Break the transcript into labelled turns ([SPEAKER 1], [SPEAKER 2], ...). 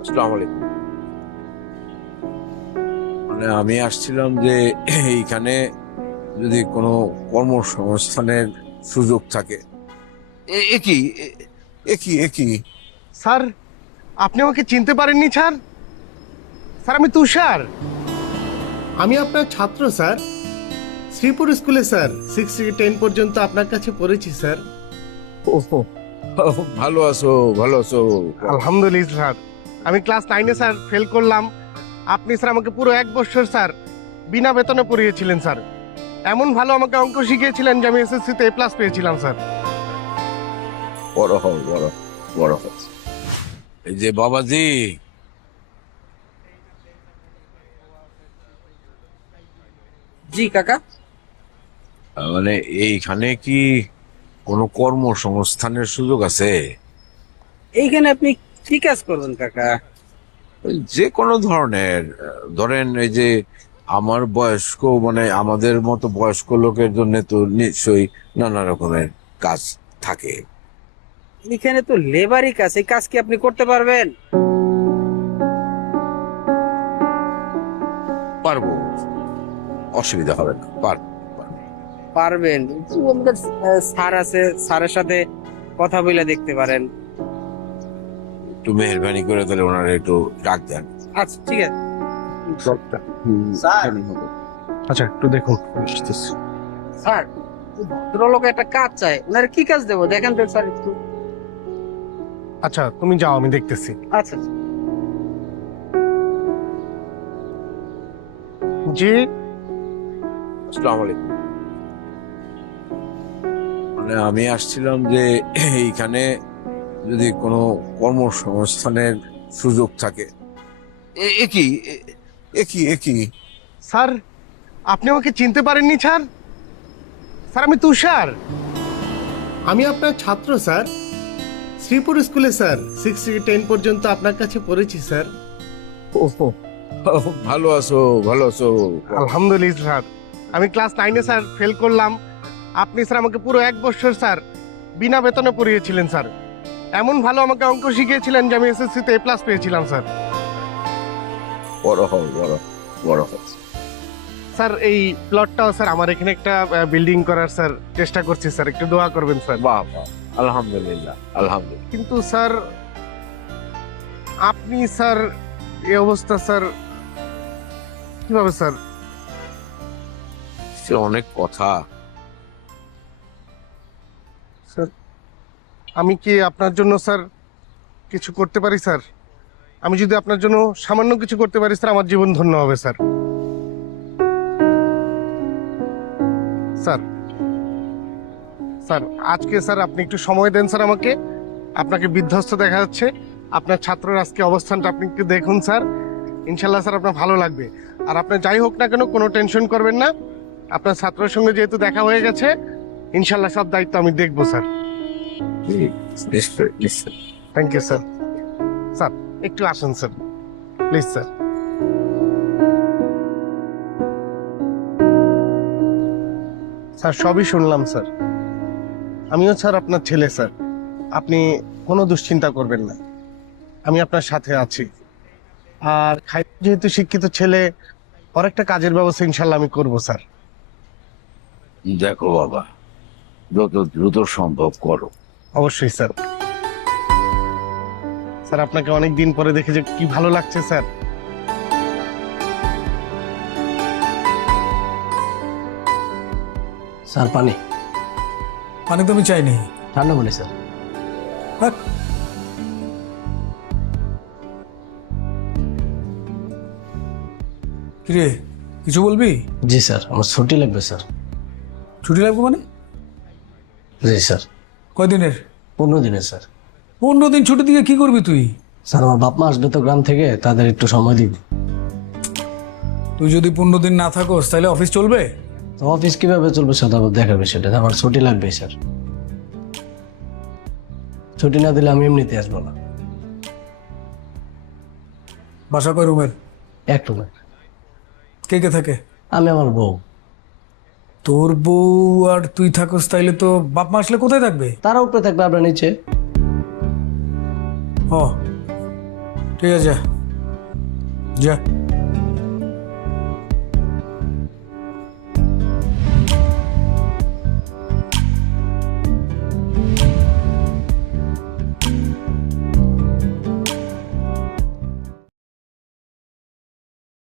[SPEAKER 1] আসসালামু আলাইকুম। মানে আমি আসছিলাম যে এইখানে যদি কোনো কর্মসংস্থানের সুযোগ থাকে। এ- এ কি এ- এ কি
[SPEAKER 2] স্যার, আপনি আমাকে চিনতে পারেননি স্যার? স্যার, আমি তুষার। আমি আপনার ছাত্র স্যার। শ্রীপুর স্কুলে স্যার 6 থেকে 10 পর্যন্ত আপনার কাছে পড়েছি স্যার।
[SPEAKER 1] ওহো, ভালো আছো? ভালো আছো?
[SPEAKER 2] আলহামদুলিল্লাহ স্যার। আমি ক্লাস 9-এ স্যার ফেল করলাম। আপনি স্যার আমাকে পুরো 1 বছর স্যার বিনা বেতনে পড়িয়েছিলেন স্যার। এমন ভালো আমাকে অঙ্ক শিখিয়েছিলেন যে আমি এসএসসিতে A+ পেয়েছিলাম স্যার।
[SPEAKER 1] বড় হও, বড় বড় হও। এই যে বাবাজি,
[SPEAKER 3] জি কাকা।
[SPEAKER 1] মানে এইখানে কি কোনো কর্মসংস্থানের সুযোগ আছে?
[SPEAKER 3] এইখানে আপনি কি কাজ করবেন কাকা?
[SPEAKER 1] ওই যে কোনো ধরনের, ধরেন এই যে আমার বয়স্ক, মানে আমাদের মতো বয়স্ক লোকের জন্য তো নিশ্চয়ই নানা রকমের কাজ থাকে।
[SPEAKER 3] এখানে তো লেবারই কাজ, এই কাজ কি আপনি করতে পারবেন?
[SPEAKER 1] পারবো, অসুবিধা হবে না, পারবো পারবো।
[SPEAKER 3] পারবেন? তো আমাদের স্যার আছে, স্যারের সাথে কথা বলে দেখতে পারেন।
[SPEAKER 1] একটু মেহরবানি করে তাহলে ওনারা একটু ডাক দেন।
[SPEAKER 3] আচ্ছা ঠিক আছে।
[SPEAKER 2] স্যার, আচ্ছা একটু দেখুন।
[SPEAKER 3] স্যার, এই ভদ্রলোক একটা কাজ চায়, ওনার কি কাজ দেবো দেখেন তো স্যার একটু।
[SPEAKER 2] আচ্ছা, তুমি যাও, আমি দেখতেছি।
[SPEAKER 3] আচ্ছা।
[SPEAKER 2] জি।
[SPEAKER 1] আসসালামু আলাইকুম। মানে আমি আসছিলাম যে এইখানে যদি কোনো কর্মসংস্থানের সুযোগ থাকে। এ কি
[SPEAKER 2] স্যার, আপনি আমাকে চিনতে পারেননি স্যার? স্যার, আমি তুষার। আমি আপনার ছাত্র স্যার। শ্রীপুর স্কুলে স্যার 6 থেকে 10 পর্যন্ত আপনার কাছে পড়েছি স্যার।
[SPEAKER 1] ওহো, ভালো আছো? ভালো আছো?
[SPEAKER 2] আলহামদুলিল্লাহ স্যার। আমি ক্লাস 9-এ স্যার ফেল করলাম। আপনি স্যার আমাকে পুরো 1 বছর স্যার বিনা বেতনে পড়িয়েছিলেন স্যার। এমন ভালো আমাকে অঙ্ক শিখিয়েছিলেন যে আমি এসএসসিতে A+ পেয়েছিলাম স্যার।
[SPEAKER 1] বড় হও, বড় বড় হও।
[SPEAKER 2] স্যার, এই প্লটটাও স্যার আমার এখানে একটা বিল্ডিং করার স্যার চেষ্টা করছি স্যার, একটু দোয়া করবেন স্যার।
[SPEAKER 1] বাহ বাহ, আলহামদুলিল্লাহ আলহামদুলিল্লাহ।
[SPEAKER 2] কিন্তু স্যার, আপনি স্যার এই অবস্থা স্যার, কিভাবে স্যার?
[SPEAKER 1] সে অনেক কথা।
[SPEAKER 2] স্যার, আমি কি আপনার জন্য স্যার কিছু করতে পারি স্যার? আমি যদি আপনার জন্য সামান্য কিছু করতে পারি স্যার, আমার জীবন ধন্য হবে স্যার। স্যার, স্যার আজকে স্যার আপনি একটু সময় দেন স্যার আমাকে। আপনাকে বিধ্বস্ত দেখা যাচ্ছে, আপনার ছাত্রের আজকে অবস্থানটা আপনি একটু দেখুন স্যার। ইনশাল্লাহ স্যার আপনার ভালো লাগবে। আর আপনার যাই হোক না কেন, কোনো টেনশন করবেন না। আপনার ছাত্রের সঙ্গে যেহেতু দেখা হয়ে গেছে, ইনশাল্লাহ সব দায়িত্ব আমি দেখবো স্যার।
[SPEAKER 1] নিশ্চয় নিশ্চয়।
[SPEAKER 2] Thank you sir. স্যার, একটু আসুন স্যার, প্লিজ স্যার। স্যার, সবই শুনলাম স্যার। আমিও স্যার আপনার ছেলে স্যার। আপনি কোনো দুশ্চিন্তা করবেন না, আমি আপনার সাথে আছি। আর যেহেতু শিক্ষিত ছেলে, ওর একটা কাজের ব্যবস্থা ইনশাল্লাহ আমি করবো স্যার।
[SPEAKER 1] দেখো বাবা, যত দ্রুত সম্ভব করো।
[SPEAKER 2] অবশ্যই স্যার। স্যার, আপনাকে অনেক দিন পরে দেখে যে কি ভালো লাগছে স্যার।
[SPEAKER 4] স্যার পানি।
[SPEAKER 5] পানি তো আমি চাইনি।
[SPEAKER 4] ঠান্ডা পানি স্যার।
[SPEAKER 5] বাট কিরে, কিছু বলবি?
[SPEAKER 4] জি স্যার, আমার ছুটি লাগবে স্যার।
[SPEAKER 5] ছুটি লাগবে মানে?
[SPEAKER 4] জি স্যার।
[SPEAKER 5] কয়দিনের?
[SPEAKER 4] 15 দিনের স্যার।
[SPEAKER 5] 15 দিন ছুটি দিয়ে কি করবি তুই?
[SPEAKER 4] স্যার, আমার বাপ মা আসবে তো গ্রাম থেকে, তাদের একটু সময় দিব।
[SPEAKER 5] তুই যদি 15 দিন না থাকোস তাহলে অফিস চলবে?
[SPEAKER 4] তো অফিস কিভাবে চলবে স্যার, তারপর দেখার বিষয়টা। আমার ছুটি লাগবে স্যার। ছুটি না দিলে আমি এমনিতে আসবো না।
[SPEAKER 5] বাসা কয় রুমের?
[SPEAKER 4] একটু না।
[SPEAKER 5] কে কে থাকে?
[SPEAKER 4] আমি আমার বউ।
[SPEAKER 5] তোর বউ আর তুই থাকোস, তাইলে তো বাপ মা আসলে কোথায় থাকবে?
[SPEAKER 4] তারা উপরে থাকবে, আপনার নিচে।
[SPEAKER 5] ও, ঠিক আছে, যা।